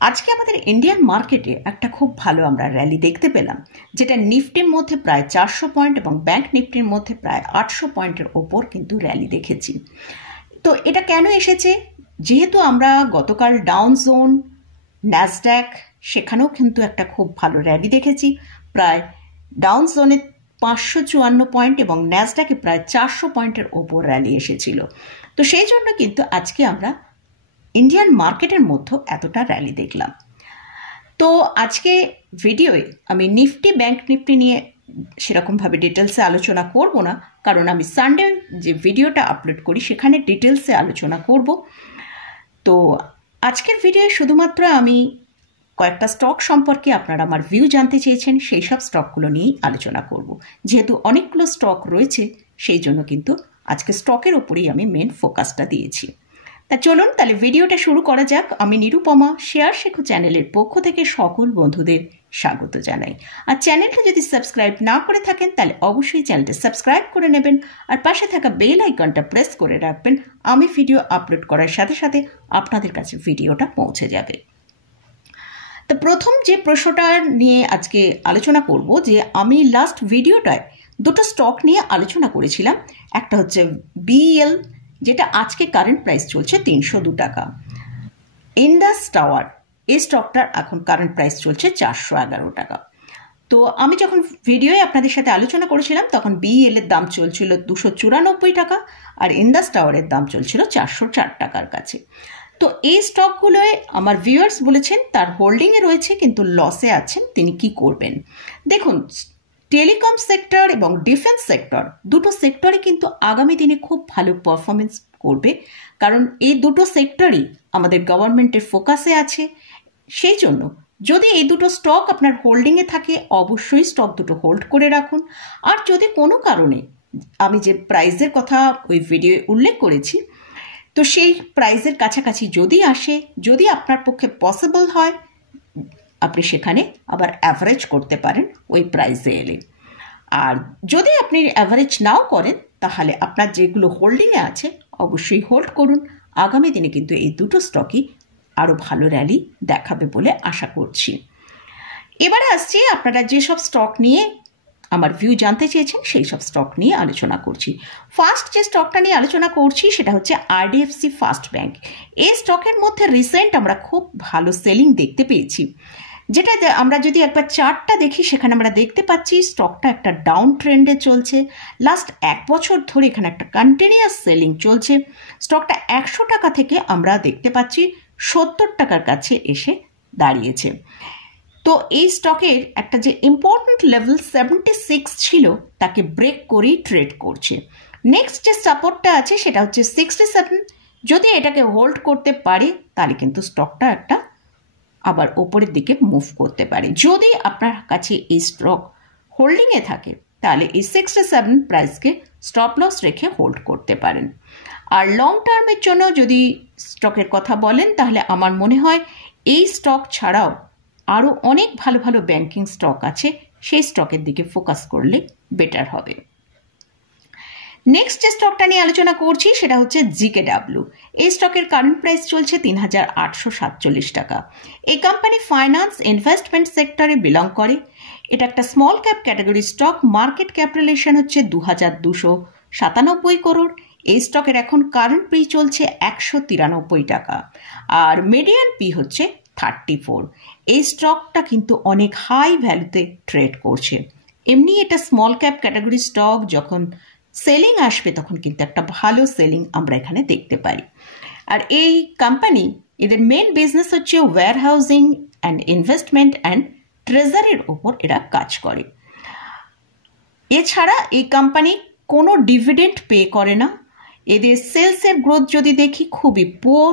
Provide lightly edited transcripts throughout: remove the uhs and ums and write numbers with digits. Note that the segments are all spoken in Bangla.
আজকে আমাদের ইন্ডিয়ান মার্কেটে একটা খুব ভালো আমরা র্যালি দেখতে পেলাম, যেটা নিফটির মধ্যে প্রায় 400 পয়েন্ট এবং ব্যাংক নিফটির মধ্যে প্রায় 800 পয়েন্টের ওপর কিন্তু র্যালি দেখেছি। তো এটা কেন এসেছে? যেহেতু আমরা গতকাল ডাউন জোন, ন্যাসড্যাক সেখানেও কিন্তু একটা খুব ভালো র্যালি দেখেছি। প্রায় ডাউন জোনে 554 পয়েন্ট এবং ন্যাসড্যাকে প্রায় 400 পয়েন্টের ওপর র্যালি এসেছিল। তো সেই জন্য কিন্তু আজকে আমরা ইন্ডিয়ান মার্কেটের মধ্যে এতটা র্যালি দেখলাম। তো আজকে ভিডিওয়ে আমি নিফটি, ব্যাংক নিফটি নিয়ে সেরকমভাবে ডিটেলসে আলোচনা করব না, কারণ আমি সানডে যে ভিডিওটা আপলোড করি সেখানে ডিটেলসে আলোচনা করব। তো আজকের ভিডিওয়ে শুধুমাত্র আমি কয়েকটা স্টক সম্পর্কে আপনারা আমার ভিউ জানতে চেয়েছেন, সেই সব স্টকগুলো নিয়েই আলোচনা করব। যেহেতু অনেকগুলো স্টক রয়েছে, সেই জন্য কিন্তু আজকে স্টকের ওপরেই আমি মেন ফোকাসটা দিয়েছি। তা চলুন তাহলে ভিডিওটা শুরু করা যাক। আমি নিরুপমা শেয়ার শেখো চ্যানেলের পক্ষ থেকে সকল বন্ধুদের স্বাগত জানাই। আর চ্যানেলটা যদি সাবস্ক্রাইব না করে থাকেন তাহলে অবশ্যই চ্যানেলটা সাবস্ক্রাইব করে নেবেন, আর পাশে থাকা বেল আইকনটা প্রেস করে রাখবেন। আমি ভিডিও আপলোড করার সাথে সাথে আপনাদের কাছে ভিডিওটা পৌঁছে যাবে। তো প্রথম যে প্রশ্নটা নিয়ে আজকে আলোচনা করব, যে আমি লাস্ট ভিডিওটায় দুটো স্টক নিয়ে আলোচনা করেছিলাম। একটা হচ্ছে বিএল, যেটা আজকে কারেন্ট প্রাইস চলছে 302 টাকা। ইন্দাস টাওয়ার, এই স্টকটার এখন কারেন্ট প্রাইস চলছে 411 টাকা। তো আমি যখন ভিডিওয়ে আপনাদের সাথে আলোচনা করেছিলাম তখন বিএল এর দাম চলছিল 294 টাকা, আর ইন্দাস টাওয়ারের দাম চলছিল 404 টাকার কাছে। তো এই স্টকগুলোয় আমার ভিউয়ার্স বলেছেন তার হোল্ডিংয়ে রয়েছে কিন্তু লসে আছেন, তিনি কি করবেন? দেখুন, টেলিকম সেক্টর এবং ডিফেন্স সেক্টর, দুটো সেক্টরে কিন্তু আগামী দিনে খুব ভালো পারফরমেন্স করবে, কারণ এই দুটো সেক্টরই আমাদের গভর্নমেন্টের ফোকাসে আছে। সেই জন্য যদি এই দুটো স্টক আপনার হোল্ডিংয়ে থাকে, অবশ্যই স্টক দুটো হোল্ড করে রাখুন। আর যদি কোনো কারণে আমি যে প্রাইসের কথা ওই ভিডিওয়ে উল্লেখ করেছি, তো সেই প্রাইসের কাছাকাছি যদি আসে, যদি আপনার পক্ষে পসিবল হয়, আপনি সেখানে আবার অ্যাভারেজ করতে পারেন ওই প্রাইসে এলে। আর যদি আপনি অ্যাভারেজ নাও করেন, তাহলে আপনার যেগুলো হোল্ডিংয়ে আছে অবশ্যই হোল্ড করুন। আগামী দিনে কিন্তু এই দুটো স্টকই আরও ভালো র্যালি দেখাবে বলে আশা করছি। এবারে আসছি আপনারা যেসব স্টক নিয়ে আমার ভিউ জানতে চেয়েছেন, সেই সব স্টক নিয়ে আলোচনা করছি। ফার্স্ট যে স্টকটা নিয়ে আলোচনা করছি সেটা হচ্ছে আরডিএফসি ফার্স্ট ব্যাংক। এই স্টকের মধ্যে রিসেন্ট আমরা খুব ভালো সেলিং দেখতে পেয়েছি, যেটা আমরা যদি একবার চার্টটা দেখি সেখানে আমরা দেখতে পাচ্ছি স্টকটা একটা ডাউন ট্রেন্ডে চলছে। লাস্ট 1 বছর ধরে এখানে একটা কন্টিনিউয়াস সেলিং চলছে। স্টকটা 100 টাকা থেকে আমরা দেখতে পাচ্ছি 70 টাকার কাছে এসে দাঁড়িয়েছে। তো এই স্টকের একটা যে ইম্পর্টেন্ট লেভেল 76 ছিল, তাকে ব্রেক করেই ট্রেড করছে। নেক্সট যে সাপোর্টটা আছে সেটা হচ্ছে 67। যদি এটাকে হোল্ড করতে পারে তাহলে কিন্তু স্টকটা একটা আবার ওপরের দিকে মুভ করতে পারে। যদি আপনার কাছে এই স্টক হোল্ডিংয়ে থাকে তাহলে এই 67 প্রাইসকে স্টপ লস রেখে হোল্ড করতে পারেন। আর লং টার্মের জন্য যদি স্টকের কথা বলেন, তাহলে আমার মনে হয় এই স্টক ছাড়াও আরও অনেক ভালো ভালো ব্যাংকিং স্টক আছে, সেই স্টকের দিকে ফোকাস করলে বেটার হবে। নেক্সট যে স্টকটা নিয়ে আলোচনা করছি সেটা হচ্ছে জিকেডাব্লিউ। এই স্টকের কারেন্ট প্রাইস চলছে 3847 টাকা। এই কোম্পানি ফাইন্যান্স ইনভেস্টমেন্ট সেক্টরে বিলং করে। এটা একটা small cap category stock. Market capitalisation হচ্ছে 2297 করোড়। এই স্টকের এখন কারেন্ট পি চলছে 193 টাকা, আর মিডিয়ান পি হচ্ছে 34। এই স্টকটা কিন্তু অনেক হাই ভ্যালুতে ট্রেড করছে। এমনি এটা স্মল ক্যাপ ক্যাটাগরি স্টক, যখন সেলিং আসবে তখন কিন্তু একটা ভালো সেলিং আমরা এখানে দেখতে পাই। আর এই কোম্পানি, এদের মেন বিজনেস হচ্ছে warehousing and investment and ট্রেজারির ওপর এরা কাজ করে। এছাড়া এই কোম্পানি কোনো ডিভিডেন্ড পে করে না। এদের সেলসের গ্রোথ যদি দেখি খুবই পোর।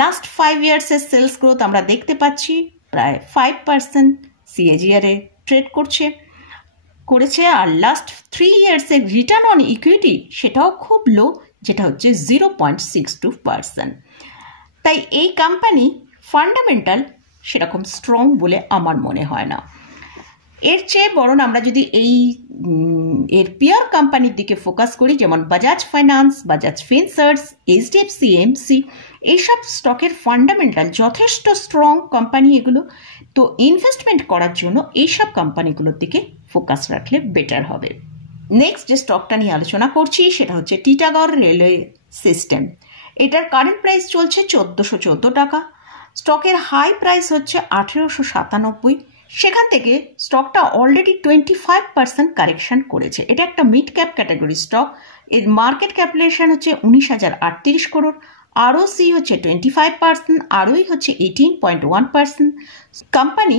লাস্ট 5 ইয়ার্সের সেলস গ্রোথ আমরা দেখতে পাচ্ছি প্রায় 5% সিএজিআরে ট্রেড করেছে। আর লাস্ট 3 ইয়ার্সের রিটার্ন অন ইকুইটি সেটাও খুব লো, যেটা হচ্ছে 0.62%। তাই এই কোম্পানি ফান্ডামেন্টাল সেরকম স্ট্রং বলে আমার মনে হয় না। এর চেয়ে বরং আমরা যদি এর পিয়ার কোম্পানির দিকে ফোকাস করি, যেমন Bajaj finance, Bajaj Finserv, HDFC, MC, এইসব স্টকের ফান্ডামেন্টাল যথেষ্ট স্ট্রং কোম্পানি এগুলো। তো ইনভেস্টমেন্ট করার জন্য এইসব কোম্পানিগুলোর দিকে ফোকাস রাখলে বেটার হবে। নেক্সট যে স্টকটা নিয়ে আলোচনা করছি সেটা হচ্ছে টিটাগড় রেলওয়ে সিস্টেম। এটার কারেন্ট প্রাইস চলছে 1414 টাকা। স্টকের হাই প্রাইস হচ্ছে 1897। সেখান থেকে স্টকটা অলরেডি 25% কারেকশন করেছে। এটা একটা মিড ক্যাপ ক্যাটাগরি স্টক। এর মার্কেট ক্যাপিটালাইজেশন হচ্ছে 19,038 করোড়। আরওসি হচ্ছে 25%, আরওই হচ্ছে 18.1%। কোম্পানি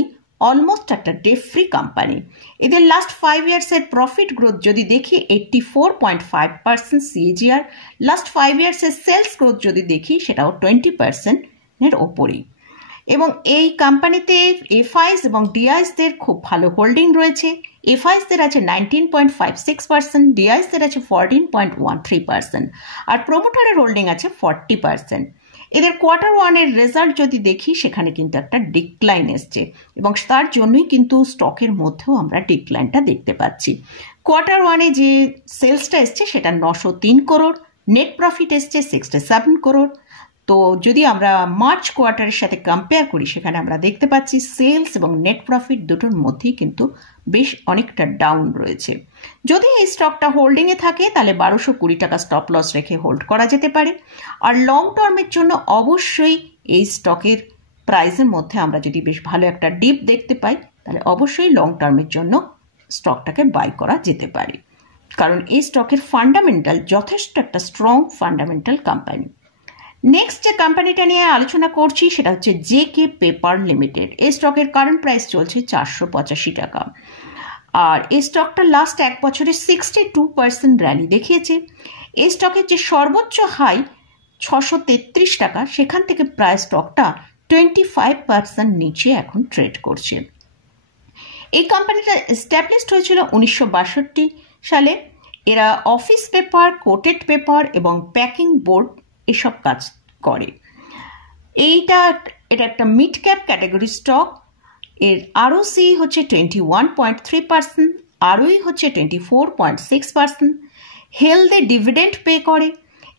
অলমোস্ট একটা ডেট ফ্রি কোম্পানি। এদের লাস্ট 5 ইয়ার্সের প্রফিট গ্রোথ যদি দেখি 84.5% সিএজিআর। লাস্ট 5 ইয়ার্সের সেলস গ্রোথ যদি দেখি সেটাও 20%-এর ওপরেই। এবং এই কোম্পানিতে এফআইস এবং ডিআইসদের খুব ভালো হোল্ডিং রয়েছে। এফআইসদের আছে 19.56%, ডিআইসদের আছে 14.13%, আর প্রমোটারের হোল্ডিং আছে 40%। এদের Q1-এর রেজাল্ট যদি দেখি সেখানে কিন্তু একটা ডিক্লাইন এসছে, এবং তার জন্যই কিন্তু স্টকের মধ্যেও আমরা ডিক্লাইনটা দেখতে পাচ্ছি। Q1-এ যে সেলসটা এসছে সেটা 903 করোড়, নেট প্রফিট এসছে 67 করোড়। তো যদি আমরা মার্চ কোয়ার্টারের সাথে কম্পেয়ার করি সেখানে আমরা দেখতে পাচ্ছি সেলস এবং নেট প্রফিট দুটোর মধ্যেই কিন্তু বেশ অনেকটা ডাউন রয়েছে। যদি এই স্টকটা হোল্ডিংয়ে থাকে তাহলে 1220 টাকা স্টপ লস রেখে হোল্ড করা যেতে পারে। আর লং টার্মের জন্য অবশ্যই এই স্টকের প্রাইসের মধ্যে আমরা যদি বেশ ভালো একটা ডিপ দেখতে পাই তাহলে অবশ্যই লং টার্মের জন্য স্টকটাকে বাই করা যেতে পারে, কারণ এই স্টকের ফান্ডামেন্টাল যথেষ্ট একটা স্ট্রং ফান্ডামেন্টাল কোম্পানি। নেক্সট যে কোম্পানিটা নিয়ে আলোচনা করছি সেটা হচ্ছে জেকে পেপার লিমিটেড। এই স্টকের কারেন্ট প্রাইস চলছে 485 টাকা। আর এই স্টকটা লাস্ট 1 বছরে 62% র্যালি দেখিয়েছে। এই স্টকের যে সর্বোচ্চ হাই 633 টাকা, সেখান থেকে প্রায় স্টকটা 25% নিচে এখন ট্রেড করছে। এই কোম্পানিটা এস্টাবলিশড হয়েছিল 1962 সালে। এরা অফিস পেপার, কোটেড পেপার এবং প্যাকিং বোর্ড এসব কাজ করে। এটা একটা মিড ক্যাপ ক্যাটাগরি স্টক। এর আরওসি হচ্ছে 21.3%, আরওই হচ্ছে 24.6%। হেলথে ডিভিডেন্ড পে করে।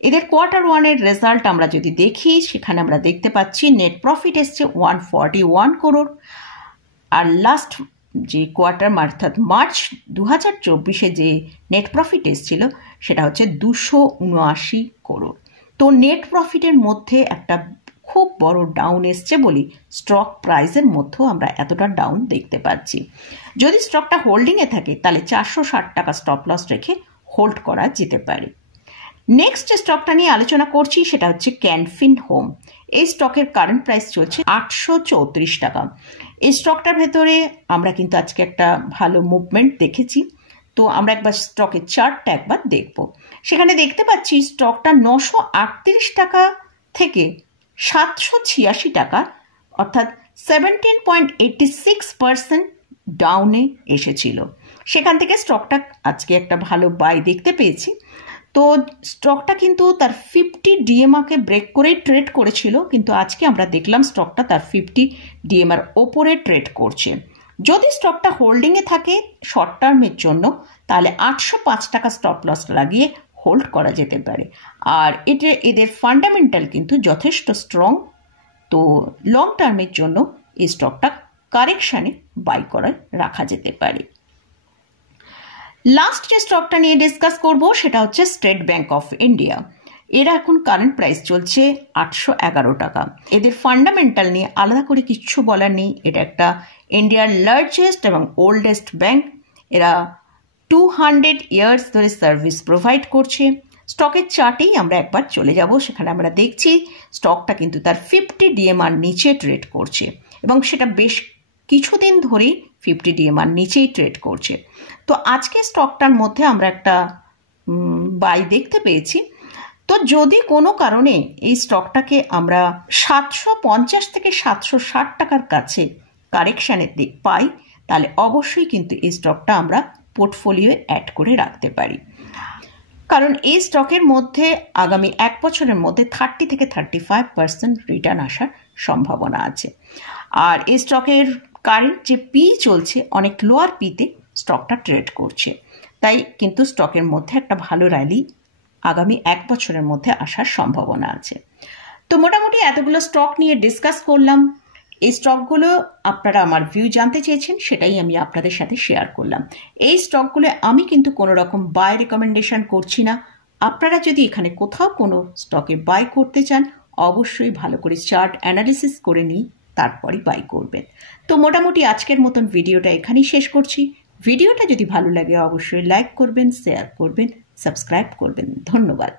এদের Q1-এর রেজাল্ট আমরা যদি দেখি সেখানে আমরা দেখতে পাচ্ছি নেট প্রফিট এসছে 141 করোড়। আর লাস্ট যে কোয়ার্টার অর্থাৎ মার্চ 2024-এ যে নেট প্রফিট এসেছিল সেটা হচ্ছে 279 করোড়। তো নেট প্রফিটের মধ্যে একটা খুব বড় ডাউন এসছে বলি স্টক প্রাইসের মধ্যেও আমরা এতটা ডাউন দেখতে পাচ্ছি। যদি স্টকটা হোল্ডিংয়ে থাকে তাহলে 460 টাকা স্টপ লস রেখে হোল্ড করা যেতে পারে। নেক্সট যে স্টকটা নিয়ে আলোচনা করছি সেটা হচ্ছে ক্যানফিন হোম। এই স্টকের কারেন্ট প্রাইস চলছে 834 টাকা। এই স্টকটার ভেতরে আমরা কিন্তু আজকে একটা ভালো মুভমেন্ট দেখেছি। তো আমরা একবার স্টকের চার্টটা একবার দেখব। সেখানে দেখতে পাচ্ছি স্টকটা 938 টাকা থেকে 786 টাকা, অর্থাৎ 17.86% ডাউনে এসেছিল। সেখান থেকে স্টকটা আজকে একটা ভালো বাই দেখতে পেয়েছি। তো স্টকটা কিন্তু তার 50 ডিএমআরকে ব্রেক করেই ট্রেড করেছিল, কিন্তু আজকে আমরা দেখলাম স্টকটা তার 50 ডিএমআর ওপরে ট্রেড করছে। যদি স্টকটা হোল্ডিংয়ে থাকে শর্ট টার্মের জন্য তাহলে 805 টাকা স্টপ লস লাগিয়ে হোল্ড করা যেতে পারে। আর এদের ফান্ডামেন্টাল কিন্তু যথেষ্ট স্ট্রং। তো লং টার্মের জন্য এই স্টকটা কারেকশানে বাই করে রাখা যেতে পারে। লাস্ট যে স্টকটা নিয়ে ডিসকাস করব সেটা হচ্ছে স্টেট ব্যাংক অফ ইন্ডিয়া। এরা এখন কারেন্ট প্রাইস চলছে 811 টাকা। এদের ফান্ডামেন্টাল নিয়ে আলাদা করে কিচ্ছু বলার নেই। এটা একটা ইন্ডিয়ার লার্জেস্ট এবং ওল্ডেস্ট ব্যাংক। এরা 200 ইয়ার্স ধরে সার্ভিস প্রোভাইড করছে। স্টকের চার্টেই আমরা একবার চলে যাব। সেখানে আমরা দেখছি স্টকটা কিন্তু তার 50 ডিএমআর নিচে ট্রেড করছে, এবং সেটা বেশ কিছুদিন ধরেই 50 ডিএমআর নিচেই ট্রেড করছে। তো আজকে স্টকটার মধ্যে আমরা একটা বাই দেখতে পেয়েছি। তো যদি কোনো কারণে এই স্টকটাকে আমরা 750 থেকে 760 টাকার কাছে কারেকশানের দিক পাই তাহলে অবশ্যই কিন্তু এই স্টকটা আমরা পোর্টফোলিওয়ে অ্যাড করে রাখতে পারি, কারণ এই স্টকের মধ্যে আগামী 1 বছরের মধ্যে 30 থেকে 35% রিটার্ন আসার সম্ভাবনা আছে। আর এই স্টকের কারেন্ট যে পি চলছে অনেক লোয়ার পিতে স্টকটা ট্রেড করছে, তাই কিন্তু স্টকের মধ্যে একটা ভালো র্যালি আগামী 1 বছরের মধ্যে আসার সম্ভাবনা আছে। তো মোটামুটি এতগুলো স্টক নিয়ে ডিসকাস করলাম। এই স্টকগুলো আপনারা আমার ভিউ জানতে চেয়েছেন, সেটাই আমি আপনাদের সাথে শেয়ার করলাম। এই স্টকগুলো আমি কিন্তু কোনো রকম বাই রেকমেন্ডেশন করছি না। আপনারা যদি এখানে কোথাও কোনো স্টকে বাই করতে চান, অবশ্যই ভালো করে চার্ট অ্যানালিসিস করে নিই, তারপরই বাই করবেন। তো মোটামুটি আজকের মতন ভিডিওটা এখানেই শেষ করছি। ভিডিওটা যদি ভালো লাগে অবশ্যই লাইক করবেন, শেয়ার করবেন, সাবস্ক্রাইব করবেন। ধন্যবাদ।